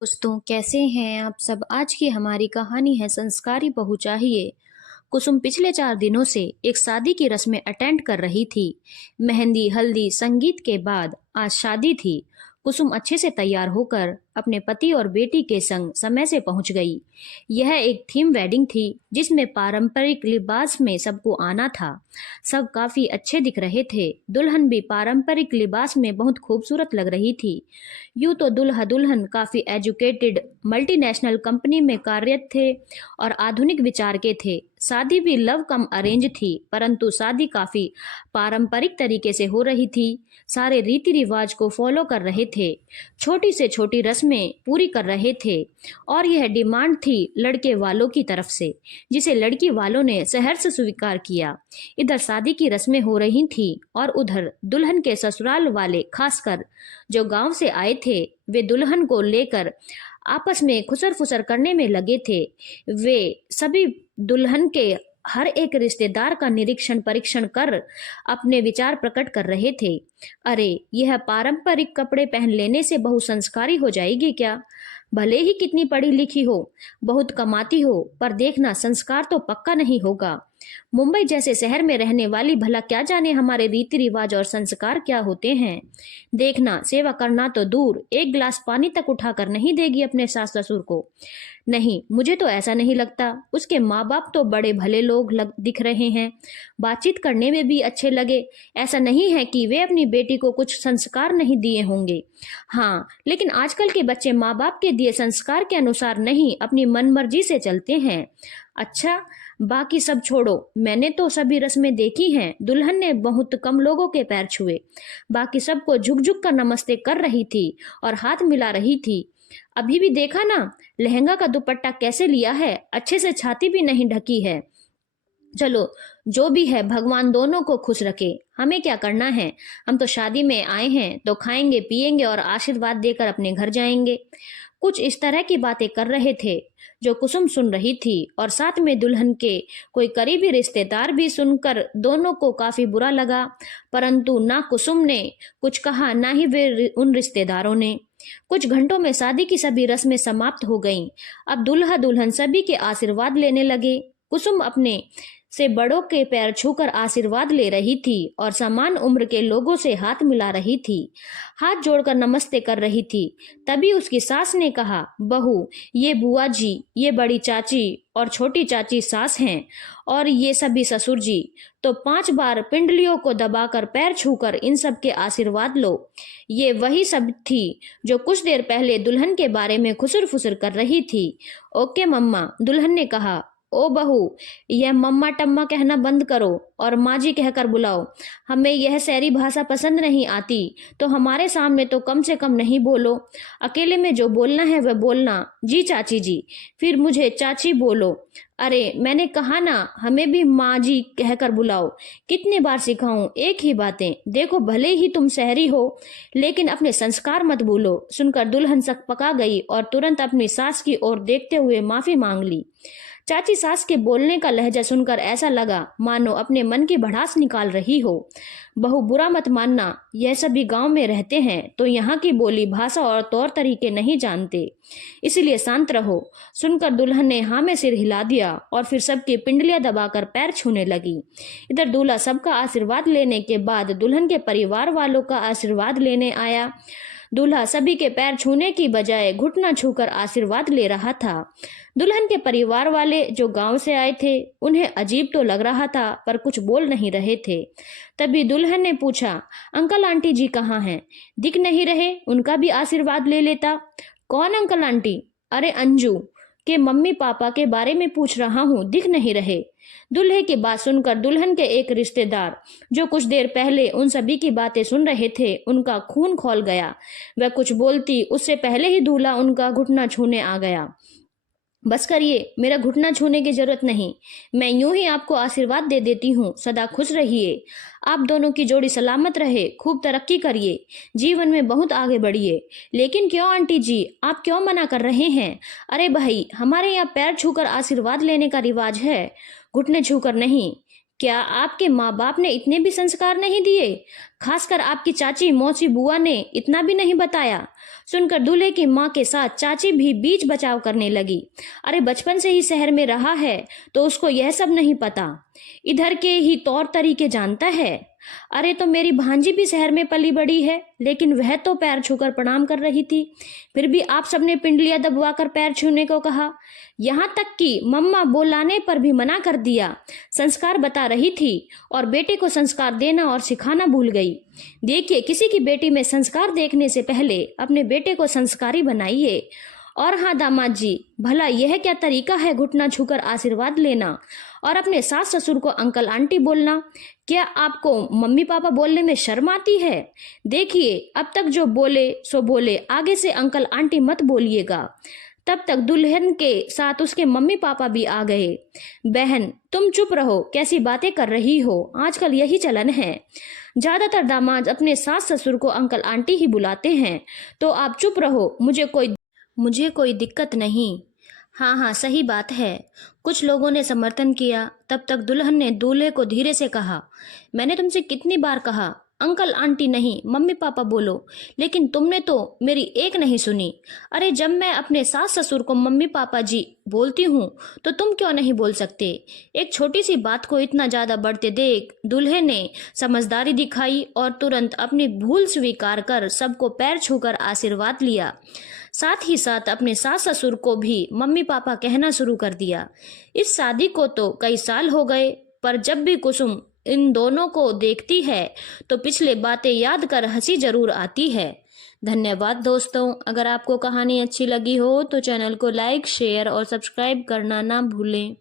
दोस्तों कैसे हैं आप सब। आज की हमारी कहानी है संस्कारी बहू चाहिए। कुसुम पिछले 4 दिनों से एक शादी की रस्में अटेंड कर रही थी। मेहंदी, हल्दी, संगीत के बाद आज शादी थी। कुसुम अच्छे से तैयार होकर अपने पति और बेटी के संग समय से पहुंच गई। यह एक थीम वेडिंग थी जिसमें पारंपरिक लिबास में सबको आना था। सब काफी अच्छे दिख रहे थे। दुल्हन भी पारंपरिक लिबास में बहुत खूबसूरत लग रही थी। यूं तो दुल्हा दुल्हन काफी एजुकेटेड मल्टीनेशनल कंपनी में कार्यरत थे और आधुनिक विचार के थे। शादी भी लव कम अरेंज थी, परंतु शादी काफी पारंपरिक तरीके से हो रही थी। सारे रीति रिवाज को फॉलो कर रहे थे, छोटी से छोटी रस्में पूरी कर रहे थे। और यह डिमांड थी लड़के वालों की तरफ से, जिसे लड़की वालों ने सहर्ष स्वीकार किया। इधर शादी की रस्में हो रही थी और उधर दुल्हन के ससुराल वाले, खासकर जो गांव से आए थे, वे दुल्हन को लेकर आपस में खुसर फुसर करने में लगे थे। वे सभी दुल्हन के हर एक रिश्तेदार का निरीक्षण परीक्षण कर अपने विचार प्रकट कर रहे थे। अरे, यह पारंपरिक कपड़े पहन लेने से बहू संस्कारी हो जाएगी क्या? भले ही कितनी पढ़ी लिखी हो, बहुत कमाती हो, पर देखना संस्कार तो पक्का नहीं होगा। मुंबई जैसे शहर में रहने वाली भला क्या जाने हमारे रीति रिवाज और संस्कार क्या होते हैं। देखना, सेवा करना तो दूर, एक गिलास पानी तक उठाकर नहीं देगी अपने सास ससुर को। नहीं, मुझे तो ऐसा नहीं लगता। उसके माँ बाप तो बड़े भले लोग दिख रहे हैं, बातचीत करने में भी अच्छे लगे। ऐसा नहीं है कि वे अपनी बेटी को कुछ संस्कार नहीं दिए होंगे। हाँ, लेकिन आजकल के बच्चे माँ बाप के दिए संस्कार के अनुसार नहीं, अपनी मनमर्जी से चलते हैं। अच्छा, बाकी सब छोड़ो, मैंने तो सभी रस्में देखी हैं। दुल्हन ने बहुत कम लोगों के पैर छुए, बाकी सबको झुक झुक कर नमस्ते कर रही थी और हाथ मिला रही थी। अभी भी देखा ना, लहंगा का दुपट्टा कैसे लिया है, अच्छे से छाती भी नहीं ढकी है। चलो, जो भी है, भगवान दोनों को खुश रखे। हमें क्या करना है, हम तो शादी में आए हैं तो खाएंगे पिएंगे और आशीर्वाद देकर अपने घर जाएंगे। कुछ इस तरह की बातें कर रहे थे जो कुसुम सुन रही थी, और साथ में दुल्हन के कोई करीबी रिश्तेदार भी सुनकर दोनों को काफी बुरा लगा। परंतु ना कुसुम ने कुछ कहा, ना ही वे उन रिश्तेदारों ने। कुछ घंटों में शादी की सभी रस्में समाप्त हो गईं। अब दूल्हा दुल्हन सभी के आशीर्वाद लेने लगे। कुसुम अपने से बड़ों के पैर छूकर आशीर्वाद ले रही थी और समान उम्र के लोगों से हाथ मिला रही थी, हाथ जोड़कर नमस्ते कर रही थी। तभी उसकी सास ने कहा, बहू, ये बुआ जी, ये बड़ी चाची और छोटी चाची सास हैं, और ये सभी ससुर जी। तो 5 बार पिंडलियों को दबाकर पैर छूकर इन सब के आशीर्वाद लो। ये वही सब थी जो कुछ देर पहले दुल्हन के बारे में खुसर फुसर कर रही थी। ओके मम्मा, दुल्हन ने कहा। ओ बहू, यह मम्मा टम्मा कहना बंद करो और माँ जी कहकर बुलाओ। हमें यह शहरी भाषा पसंद नहीं आती, तो हमारे सामने तो कम से कम नहीं बोलो। अकेले में जो बोलना है वह बोलना। जी चाची जी, फिर मुझे चाची बोलो। अरे, मैंने कहा ना, हमें भी माँ जी कहकर बुलाओ। कितनी बार सिखाऊं एक ही बातें। देखो, भले ही तुम शहरी हो, लेकिन अपने संस्कार मत भूलो। सुनकर दुल्हन सकपका गई और तुरंत अपनी सास की ओर देखते हुए माफी मांग ली। चाची सास के बोलने का लहजा सुनकर ऐसा लगा मानो अपने मन की भड़ास निकाल रही हो। बहू, बुरा मत मानना, यह सभी गांव में रहते हैं तो यहाँ की बोली भाषा और तौर तरीके नहीं जानते, इसलिए शांत रहो। सुनकर दुल्हन ने हाँ में सिर हिला दिया और फिर सबकी पिंडलियां दबाकर पैर छूने लगी। इधर दूल्हा सबका आशीर्वाद लेने के बाद दुल्हन के परिवार वालों का आशीर्वाद लेने आया। दूल्हा सभी के पैर छूने की बजाय घुटना छूकर आशीर्वाद ले रहा था। दुल्हन के परिवार वाले जो गांव से आए थे, उन्हें अजीब तो लग रहा था, पर कुछ बोल नहीं रहे थे। तभी दुल्हन ने पूछा, अंकल आंटी जी कहाँ हैं? दिख नहीं रहे, उनका भी आशीर्वाद ले लेता। कौन अंकल आंटी? अरे, अंजू के मम्मी पापा के बारे में पूछ रहा हूँ, दिख नहीं रहे। दूल्हे की बात सुनकर दुल्हन के एक रिश्तेदार, जो कुछ देर पहले उन सभी की बातें सुन रहे थे, उनका खून खौल गया। वह कुछ बोलती उससे पहले ही दूल्हा उनका घुटना छूने आ गया। बस करिए, मेरा घुटना छूने की जरूरत नहीं, मैं यूं ही आपको आशीर्वाद दे देती हूँ। सदा खुश रहिए, आप दोनों की जोड़ी सलामत रहे, खूब तरक्की करिए, जीवन में बहुत आगे बढ़िए। लेकिन क्यों आंटी जी, आप क्यों मना कर रहे हैं? अरे भाई, हमारे यहाँ पैर छूकर आशीर्वाद लेने का रिवाज है, घुटने छूकर नहीं। क्या आपके माँ बाप ने इतने भी संस्कार नहीं दिए? खासकर आपकी चाची मौसी बुआ ने इतना भी नहीं बताया? सुनकर दूल्हे की माँ के साथ चाची भी बीच बचाव करने लगी। अरे बचपन से ही शहर में रहा है तो उसको यह सब नहीं पता, इधर के ही तौर तरीके जानता है। अरे तो मेरी भांजी भी शहर में पली बड़ी है, लेकिन वह तो पैर छूकर प्रणाम कर रही थी, फिर भी आप सबने पिंडलियां दबवाकर पैर छूने को कहा। यहाँ तक कि मम्मा बुलाने पर भी मना कर दिया। संस्कार बता रही थी और बेटे को संस्कार देना और सिखाना भूल गई। देखिए, किसी की बेटी में संस्कार देखने से पहले अपने बेटे को संस्कारी बनाइए। और हाँ दामाद जी, भला यह क्या तरीका है घुटना छूकर आशीर्वाद लेना और अपने सास ससुर को अंकल आंटी बोलना? क्या आपको मम्मी पापा बोलने में शर्म आती है? देखिए, अब तक जो बोले सो बोले, आगे से अंकल आंटी मत बोलिएगा। तब तक दुल्हन के साथ उसके मम्मी पापा भी आ गए। बहन तुम चुप रहो, कैसी बातें कर रही हो, आजकल यही चलन है। ज्यादातर दामाद अपने सास ससुर को अंकल आंटी ही बुलाते हैं, तो आप चुप रहो, मुझे कोई दिक्कत नहीं। हाँ हाँ सही बात है। कुछ लोगों ने समर्थन किया। तब तक दुल्हन ने दूल्हे को धीरे से कहा, मैंने तुमसे कितनी बार कहा अंकल आंटी नहीं मम्मी पापा बोलो, लेकिन तुमने तो मेरी एक नहीं सुनी। अरे जब मैं अपने सास ससुर को मम्मी पापा जी बोलती हूँ तो तुम क्यों नहीं बोल सकते? एक छोटी सी बात को इतना ज्यादा बढ़ते देख दूल्हे ने समझदारी दिखाई और तुरंत अपनी भूल स्वीकार कर सबको पैर छूकर आशीर्वाद लिया। साथ ही साथ अपने सास ससुर को भी मम्मी पापा कहना शुरू कर दिया। इस शादी को तो कई साल हो गए, पर जब भी कुसुम इन दोनों को देखती है तो पिछले बातें याद कर हंसी जरूर आती है। धन्यवाद दोस्तों। अगर आपको कहानी अच्छी लगी हो तो चैनल को लाइक, शेयर और सब्सक्राइब करना ना भूलें।